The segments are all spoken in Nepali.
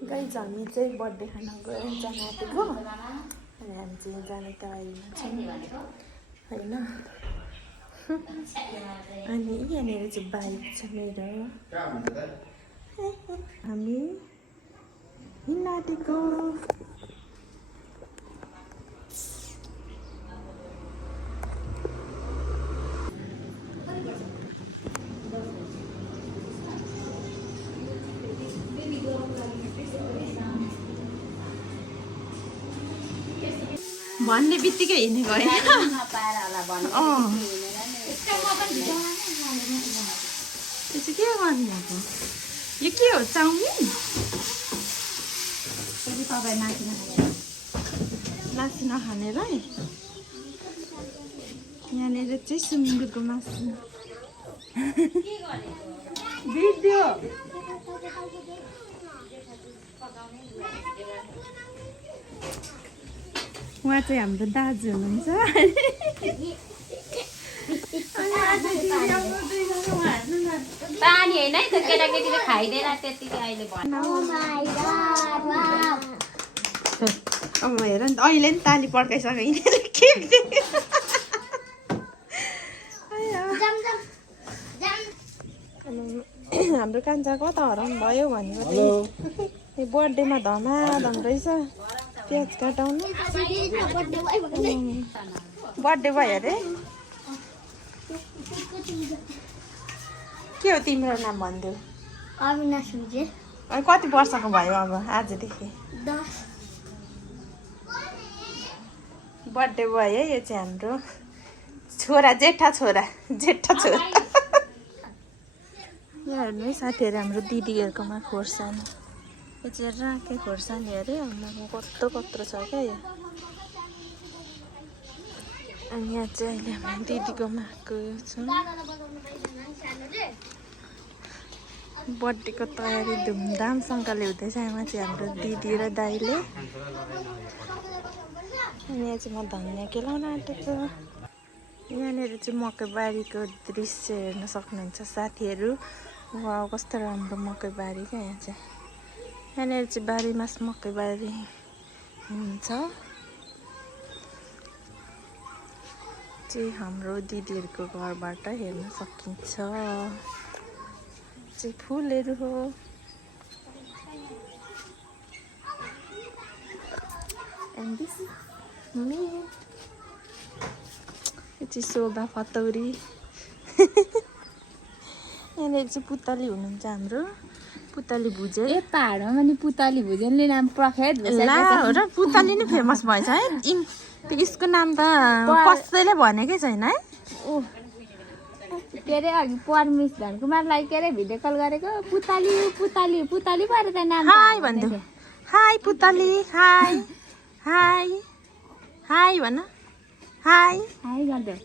गाइज हामी चाहिँ बर्थडे खान जान आँटेको अनि हामी चाहिँ जाने तयारीमा छौँ होइन। अनि यहाँनिर चाहिँ बाइक छ मेरो, हामी हिँड्न आँटेको। भन्ने बित्तिकै हिँड्ने गयो। यो चाहिँ के गर्नुभएको? यो के हो, चाउमिन? मासु नखानेलाई यहाँनिर चाहिँ सुँगुरको मासु भिडियो। उहाँ चाहिँ हाम्रो दाजु हुनुहुन्छ। पानी होइन है त, केटाकेटीले खाइदिएर त्यतिकै अहिले अब हेर नि त, अहिले नि ताली पड्काइसक्यो यिनीहरू के हाम्रो कान्छा कता हराउनु भयो भनेको थियो। बर्थडेमा धमाधम रहेछ, प्याज काटाउनु। बर्थडे भयो अरे। के हो तिम्रो नाम भनिदेऊ? अविनाश भुजेल। अनि कति वर्षको भयो अब आजदेखि? 10। बर्थडे भयो है, यो चाहिँ हाम्रो छोरा, जेठा छोरा। यहाँ हेर्नु है साथीहरू, हाम्रो दिदीहरूकोमा खोर्सानी। यो चाहिँ राखे खोर्सानी अरे, हाम्रो कत्रो कत्रो छ क्या यो। अनि यहाँ चाहिँ अहिले हाम्रो दिदीकोमा आएको छौँ। बर्थडेको तयारी धुमधामसँगले हुँदैछ। यहाँ चाहिँ हाम्रो दिदी र दाइले। अनि यहाँ चाहिँ म धनियाँ केलाउन आँटेको। यहाँनिर चाहिँ मकैबारीको दृश्य हेर्न सक्नुहुन्छ साथीहरू। वाउ, कस्तो राम्रो मकैबारी क्या यहाँ चाहिँ। यहाँनिर चाहिँ बारीमा मकैबारी हुन्छ। चाहिँ हाम्रो दिदीहरूको घरबाट हेर्न सकिन्छ। चाहिँ फुलहरू हो। And this is me. यो चाहिँ शोभा फतौरी। यहाँनिर चाहिँ पुतली हुनुहुन्छ हाम्रो, पुतली भुजेल। ए पाहाडमा नि पुतली भुजेलले नाम प्रख्यात भइसक्यो र पुतली नै फेमस भएछ है। यसको नाम त कसैले भनेकै छैन है। के अरे अघि परमेश धनकुमारलाई के अरे भिडियो कल गरेको, पुतली पुतली पुतली भएर त नाम हाई भन्देऊ। Hi Putali, hi hi hi भन। हाई हाई गर्दै।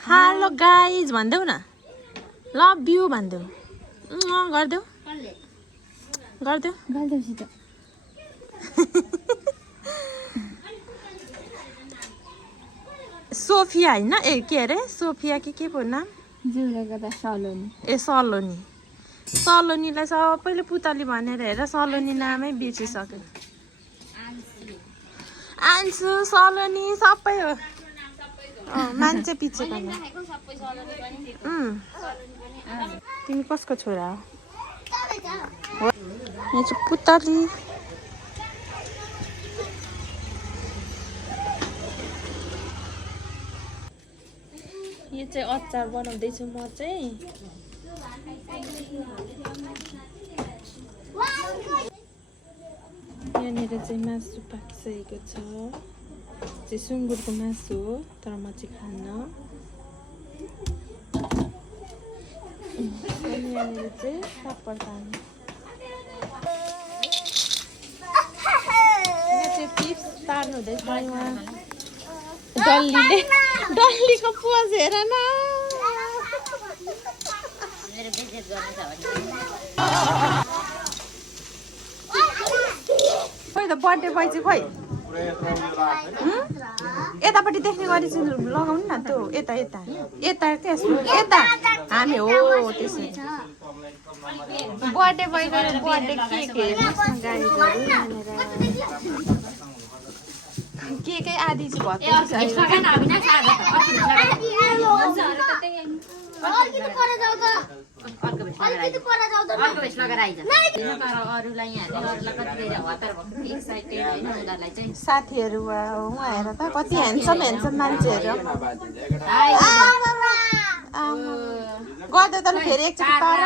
हेलो गाइज भन्देऊ न। लभ यु भन्देऊ। गरिदेऊ गरिदेऊ गर्दैछु त। सोफिया होइन, ए के अरे सोफिया के पो नाम? जुरेको त सलोनी। ए सलोनी। सलोनीलाई सबैले पुतली भनेर हेर, सलोनी नामै बिर्सिसक्यो। आन्सु, सलोनी सबै हो। मान्छे पछि पनि। तिमी कसको छोरा हो? यो चाहिँ पुतली। यो चाहिँ अचार बनाउँदैछु म चाहिँ। यहाँनिर चाहिँ मासु पाकिसकेको छ। चाहिँ सुँगुरको मासु हो, तर म चाहिँ खान्न। अनि यहाँनिर चाहिँ पापड तान्नु। यहाँ चाहिँ चिप्स तार्नु हुँदैछ उहाँ डल्लीले। डल्लीको पोज हेर न। खोइ त बर्थडे बोय चाहिँ खोइ। यतापट्टि देख्ने गरी चाहिँ लगाउनु न त्यो। यता यता यता क्या, यता हामी हो त्यसरी। बर्थडे भएको बर्थडे केक हेर्नुहोस् न गाइजहरू यहाँनिर केकै आधी चाहिँ साथीहरू उहाँहरू त कति ह्यान्डसम मान्छेहरू गर्दै त फेरि एकचोटि तर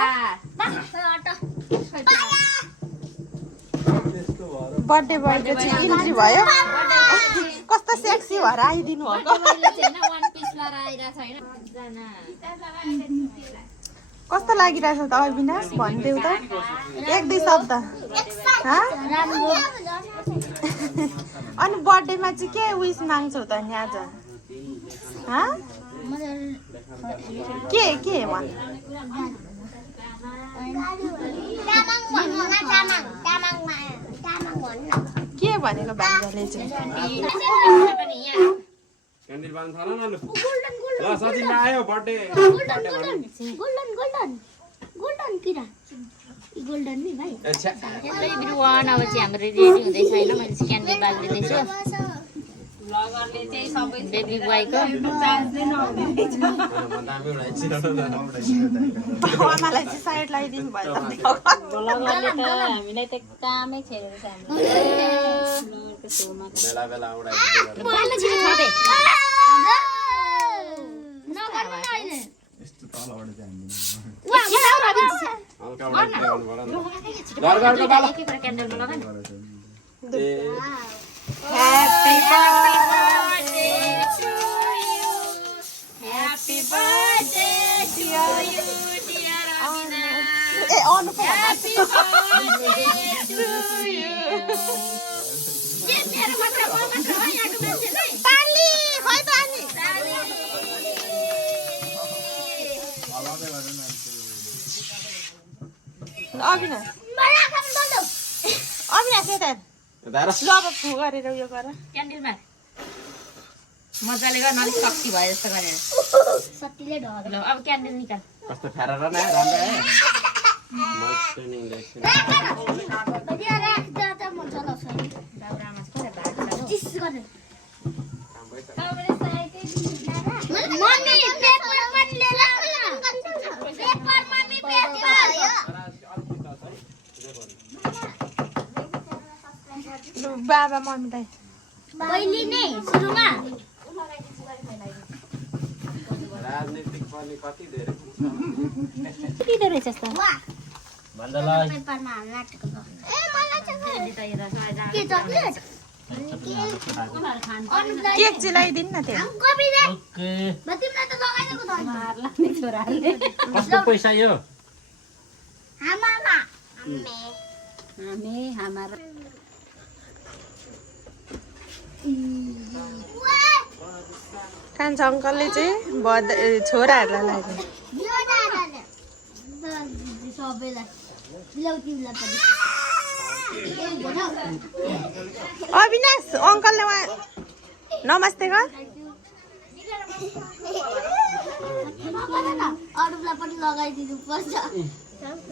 बर्थडे भएको चाहिँ इन्ट्री भयो कस्तो सेक्सी भएर आइदिनु भएको कस्तो लागिरहेछ त अविनाश भनिदेऊ त एक दुई शब्द अनि बर्थडेमा चाहिँ के विस माग्छौ त नि आज के भन् के भनेको भान्जाले चाहिँ क्यान्डल बाल्न थाल न लु ल सचिन आयो बर्थडे गोल्डन किरा गोल्डन नि भाइ अच्छा एभ्रीवान अब चाहिँ हाम्रो रेडी हुँदैछ हैन मैले चाहिँ क्यान्डल बाल्दैछु ब्लगरले चाहिँ सबै बेबी बोयको मलाई चाहिँ साइड लगाइदिनु भयो ब्लगरले त हामीलाई त कामै छैन बेला बेला उडाइदिनु पाला छिटो छ दे नगर्नु न अहिले यस्तो तलबाट चाहिँ हल्का उडाइदिनु पर्यो घर घरको बाला क्यान्डलमा लगा न Happy birthday to you. Happy birthday to you, dear Amina. Happy birthday to you. मेरो मात्र यहाँको मान्छे नै ताली खोइ त अनि अविनाश अविनाश यता दारस ल अब फु गरेर उयो गर क्यान्डलमा मजाले गर्न अलिक शक्ति भयो जस्तो गरेर सत्तीले ढग ल अब क्यान्डल निकाल कस्तो फेरा र न राम्रो है मस्त ट्रेनिङ लेसन बढिया राख दादा म चलाउँछु दाउरामा चाहिँ कता भाग चिस गर्ने मम्मी पेपर पनि लिएर आऊ पेपर मम्मी पेपर बाबा मम्मीलाई पहिले नै सुरुमा राजनीतिक पनि कति धेरै दिँदो रहेछ त वाह भन्दालाई पेपरमा हाल्न आँटेको छ ए मलाई चाहिँ के चकलेट केक चाहिँ लगाइदिनु न त्यहाँ कपी दे म तिमीलाई त लगाइदिएको त मार्ला नि छोराले कस्तो पैसा यो हामामा हामी हाम्रो कान्छा अङ्कलले चाहिँ छोराहरूलाई लगाइदिनु सबैलाई ल्याउ तिमीलाई पनि अविनाश अङ्कलले उहाँ नमस्ते गर अरूलाई पनि लगाइदिनु पर्छ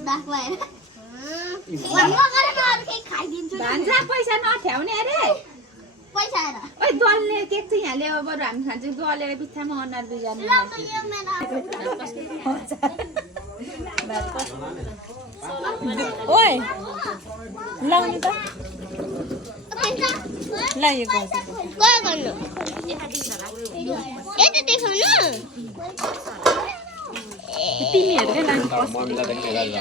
दाग भएर नगरेर अरू केही खाइदिन्छु भान्जा पैसा नठ्याउने अरे पैसा आएर ओइ दलले केक चाहिँ यहाँ ल्यायो बरु हामी खान्छौँ दलेर बित्थामा अनुहार बिगार्नु ल त यो मेरो ओइ लाउनु त ल यो गर्छु कहाँ गर्नु यता देखाउनु तिमीहरूकै लानु मम्मीलाई देख्ने गर्छ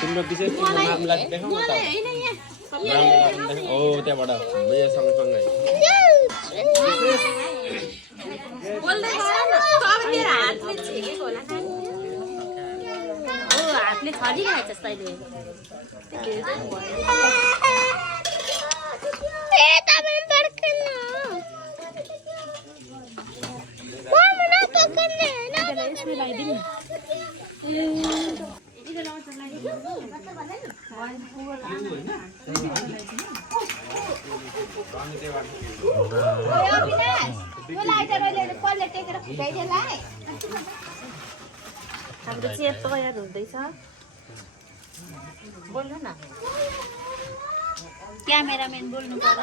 तिम्रो विशेष तिम्रो नामलाई देखाउ न त ओ त्यहाँबाट यो सँगसँगै हातले छरिरहेछ तैँले हाम्रो चाहिँ तयार हुँदैछ बोल्नु न क्यामेराम्यान बोल्नु पर्यो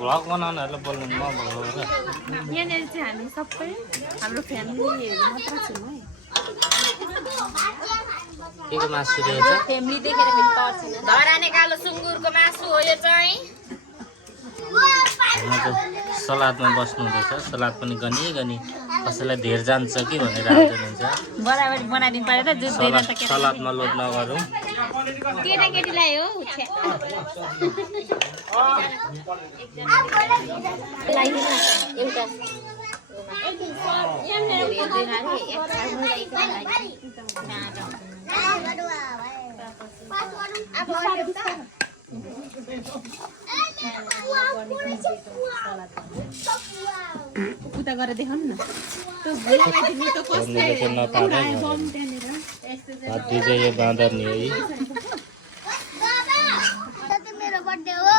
भ्लग बनाउनेहरूलाई बोल्नु म बोल्नु यहाँनिर चाहिँ हामी सबै हाम्रो फ्यामिलीहरू मात्र छौँ है के को मासु रहेछ फ्यामिली देखेर फेरि पर्छिन धराने कालो सुँगुरको मासु हो यो चाहिँ सलादमा बस्नु हुँदैछ सलाद पनि गनी गनी कसैलाई धेर जान्छ कि भनेर हाल्नुहुन्छ बराबरी बनाइदिनु पर्यो त जुट दिएर त सलादमा लोड नगरौँ केटाकेटीलाई हो एउटा उता गरेर देखाउनु न यो बाँदर नि है मेरो बर्थडे हो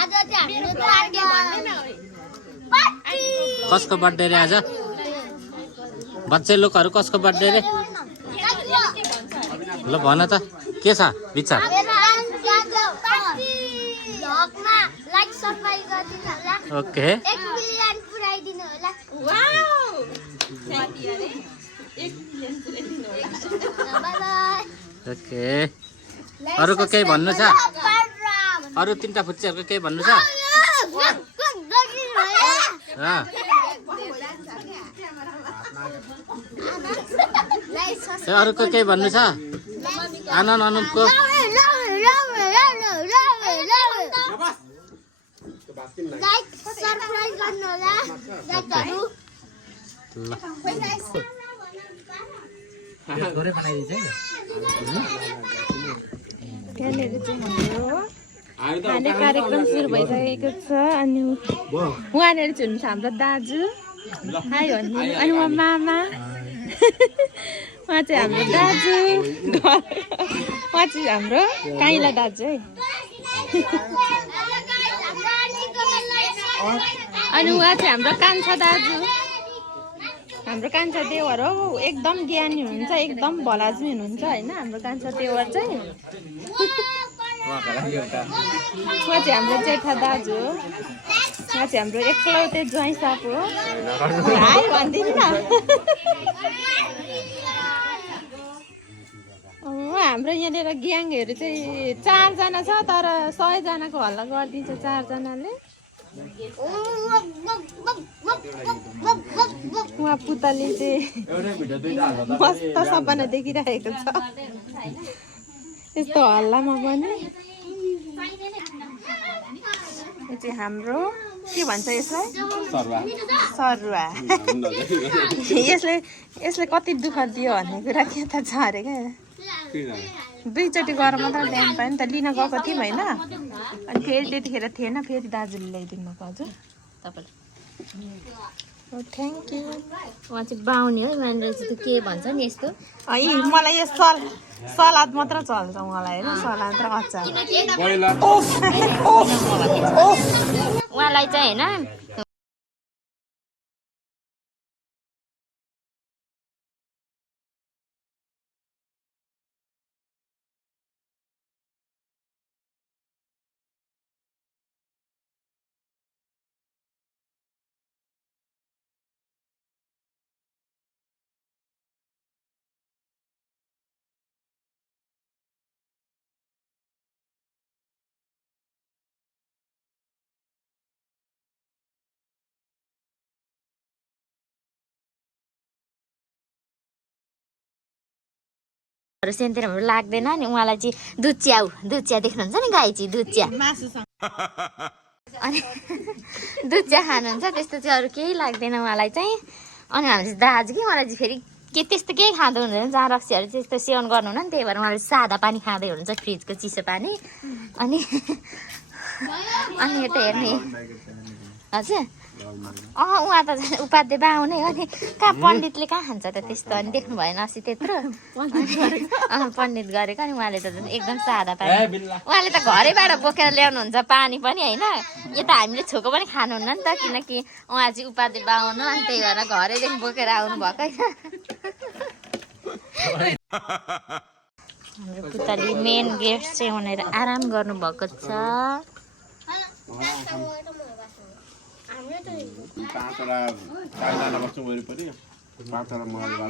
आज चाहिँ कसको बर्थडे रे आज बच्चे लोकहरू कसको बर्थडे रे ल भन त के छ विचार ओके ओके अरूको केही भन्नु छ अरू तिनवटा फुच्चीहरूको केही भन्नु छ अरूको केही भन्नु छ आनन्द अनुपको त्यहाँनिर चाहिँ हाम्रो खाने कार्यक्रम सुरु भइसकेको छ अनि उहाँनिर चाहिँ हुनुहुन्छ हाम्रो दाजु हाई भन्नु अनि उहाँ मामा उहाँ चाहिँ हाम्रो दाजु उहाँ चाहिँ हाम्रो काइला दाजु है अनि उहाँ चाहिँ हाम्रो कान्छा दाजु हाम्रो कान्छा देवर हो एकदम ज्ञानी हुनुहुन्छ एकदम भलाजु हुनुहुन्छ होइन हाम्रो कान्छा देवर चाहिँ उहाँ चाहिँ हाम्रो जेठा दाजु हो उहाँ चाहिँ हाम्रो एक्लौटे ज्वाइँ साप हो हाई भनिदिनु न हाम्रो यहाँनिर ग्याङहरू चाहिँ 4 जना छ तर 100 जनाको हल्ला गरिदिन्छ 4 जनाले उहाँ पुतली चाहिँ मस्त सपना देखिरहेको छ यस्तो हल्लामा पनि यो चाहिँ हाम्रो के भन्छ यसलाई सरुवा यसले कति दुःख दियो भन्ने कुरा के त छ अरे क्या दुईचोटि गएर मात्र ल्याउनु पायो नि त लिन गएको थियौँ होइन अनि फेरि त्यतिखेर थिएन फेरि दाजुले ल्याइदिनु भएको हजुर तपाईँले थ्याङ्क यू उहाँ चाहिँ बाहुनी हो यहाँनिर चाहिँ के भन्छ नि यस्तो मलाई यो सलाद मात्र चल्छ उहाँलाई होइन सलाद र अचार उहाँलाई चाहिँ होइन सेन्तिर हाम्रो लाग्दैन नि उहाँलाई चाहिँ दुध चिया देख्नुहुन्छ नि गाई चाहिँ दुध चिया अनि दुध चिया खानुहुन्छ त्यस्तो चाहिँ अरू केही लाग्दैन उहाँलाई चाहिँ अनि हाम्रो चाहिँ दाजु कि उहाँलाई चाहिँ फेरि के त्यस्तो केही खाँदो हुँदैन जहाँ रक्सीहरू चाहिँ त्यस्तो सेवन गर्नुहुन्न नि त्यही भएर उहाँले सादा पानी खाँदै हुनुहुन्छ फ्रिजको चिसो पानी अनि यता हेर्ने हजुर उहाँ त उपाध्याय बाहुनै हो नि कहाँ पण्डितले कहाँ खान्छ त त्यस्तो अनि देख्नु भएन अस्ति त्यत्रो पण्डित गरेको अनि उहाँले त एकदम सादा पानी उहाँले त घरैबाट बोकेर ल्याउनुहुन्छ पानी पनि होइन यो त हामीले छोको पनि खानुहुन्न नि त किनकि उहाँ चाहिँ उपाध्याय बाहुन अनि त्यही भएर घरैदेखि बोकेर आउनु भएको हाम्रो पुतली मेन गेस्ट चाहिँ भनेर आराम गर्नुभएको छ।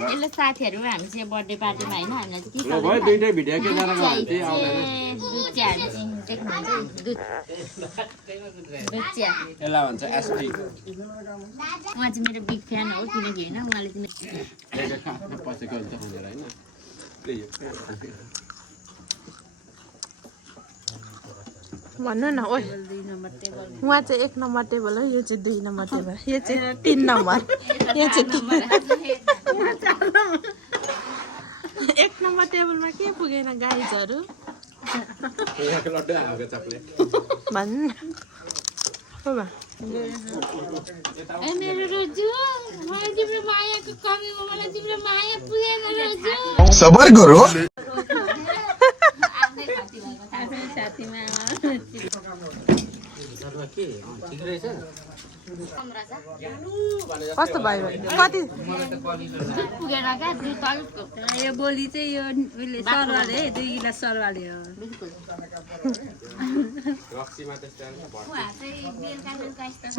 यसले साथीहरू हामी चाहिँ बर्थडे पार्टीमा होइन हामीलाई चाहिँ के उहाँ चाहिँ मेरो बिग फ्यान हो किनकि होइन उहाँले भन्नु न ओइ उहाँ चाहिँ 1 नम्बर टेबल हो, यो चाहिँ 2 नम्बर टेबल, यो चाहिँ 3 नम्बर, यो चाहिँ 1 नम्बर टेबलमा के पुगेन गाइजहरू भन्नु हो बा। ए मेरो रोजु मलाई तिम्रो मायाको कमी हो, मलाई तिम्रो माया पुगेन रोजु। सबर करो। कस्तो भयो कति पुगेन क्या यो बोली चाहिँ यो उहिले सरवाले 2 गिलास सरवाले हो।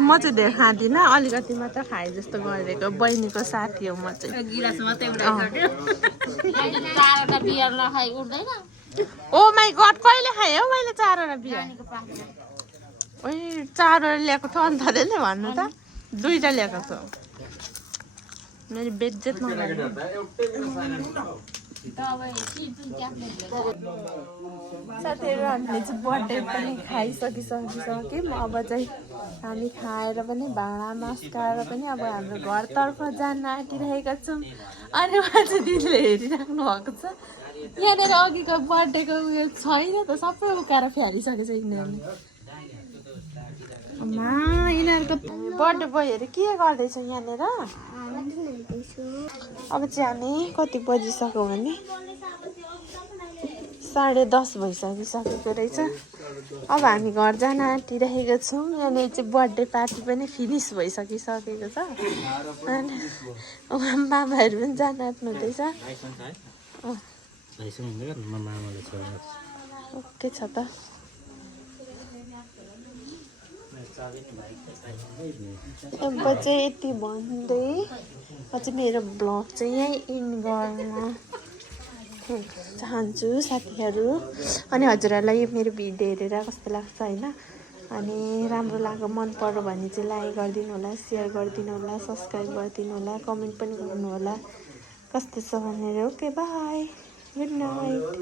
म चाहिँ धेर खाँदिनँ, अलिकति मात्र खाएँ जस्तो गरेको। बहिनीको साथी हो म चाहिँ। गिलास मात्रै चारवटा बियर नखाइ उठ्दैन। ओ माई गड, कहिले खाएँ हौ मैले 4वटा बियर? ओइ 4वटा ल्याएको थियो अन्त नि भन्नु त, 2टा ल्याएको छु। मेरो बेज्जत नगर्नु। साथीहरू हामीले चाहिँ बर्थडे पनि खाइसकिसक्यौँ। अब चाहिँ हामी खाएर पनि भाँडा मास्काएर पनि अब हाम्रो घरतर्फ जान आँटिरहेका छौँ। अनि उहाँ चाहिँ दिदीले हेरिराख्नु भएको छ। यहाँनिर अघिको बर्थडेको उयो छैन त, सबै उकाएर फ्यालिसकेछ यिनीहरूले। यिनीहरूको बर्थडे बोयहरू के गर्दैछ यहाँनिर? अब चाहिँ हामी कति बजिसक्यो भने 10:30 भइसकिसकेको रहेछ। अब हामी घर जान आँटिरहेको छौँ। यहाँनिर चाहिँ बर्थडे पार्टी पनि फिनिस भइसकिसकेको छ। अनि मामाहरू पनि जान आँट्नुहुँदैछ। ओके छ त। अब चाहिँ यति भन्दै अझै मेरो ब्लग चाहिँ यहीँ इन गर्न चाहन्छु साथीहरू। अनि हजुरहरूलाई मेरो भिडियो हेरेर कस्तो लाग्छ होइन, अनि राम्रो लाग्यो मन पर्यो भने चाहिँ लाइक गरिदिनु होला, सेयर गरिदिनु होला, सब्सक्राइब गरिदिनु होला, कमेन्ट पनि गर्नु होला कस्तो छ भनेर। Okay by, good night.